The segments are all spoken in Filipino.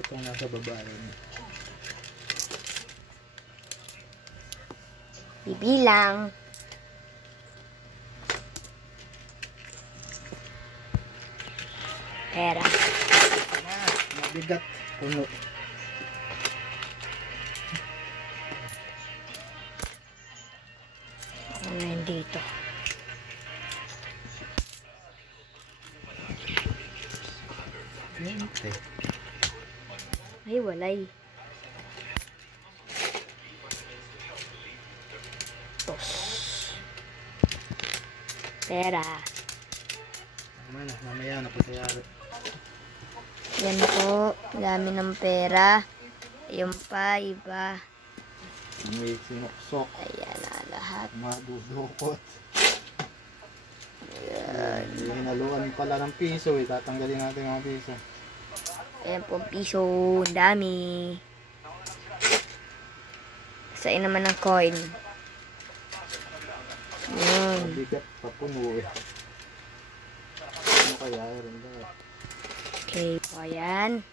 itong nasa baba yun. Bibilang. Pera. Mabigat. Puno. Ano yun dito? Ay, walay. Tos. Pera. Mamaya na pasayari. Yan po. Dami ng pera. Ayun pa, iba. May sinuksok. Ayan na lahat. Madudukot. Hinaluan pala ng piso eh. Tatanggalin natin ang piso. Ayan po ang piso. Ang dami. Sain naman ng coin. Yun. Mabigat pa puno eh. Ano kaya? Iron ba? Okay po, ayan.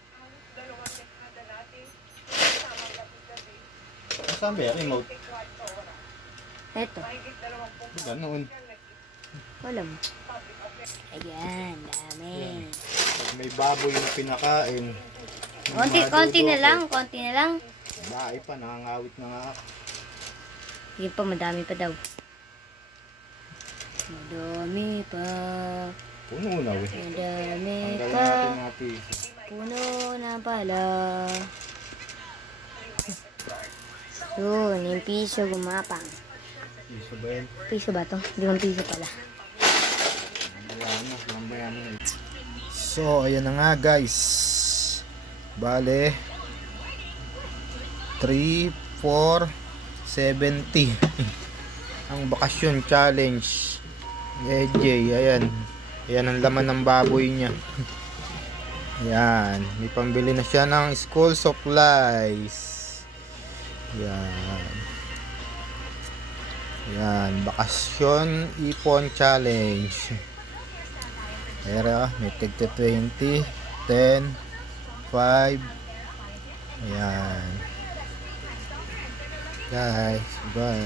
Saan ba yan? Remote? Eto. Ganoon. Wala mo. Ayan, dami. Pag may baboy na pinakain. Konti na lang, konti na lang. Bahay pa, nangangawit na nga. Sige pa, madami pa daw. Madami pa. Puno na eh. Madami Tanggalin pa. natin mga piso. Puno na pala. Yun, yung piso gumapang. Piso ba yan? Piso ba to? 5 piso pala. Mamaya na. So, ayan na nga guys. Bale, 3, 4, 70. Ang bakasyon challenge. AJ, ayan. Ayan ang laman ng baboy niya. Ayan. May pambili na siya ng school supplies. Ayan. Ayan. Bakasyon ipon challenge. Ayan. May tigto 20, 10, 5. Ayan. Guys, bye.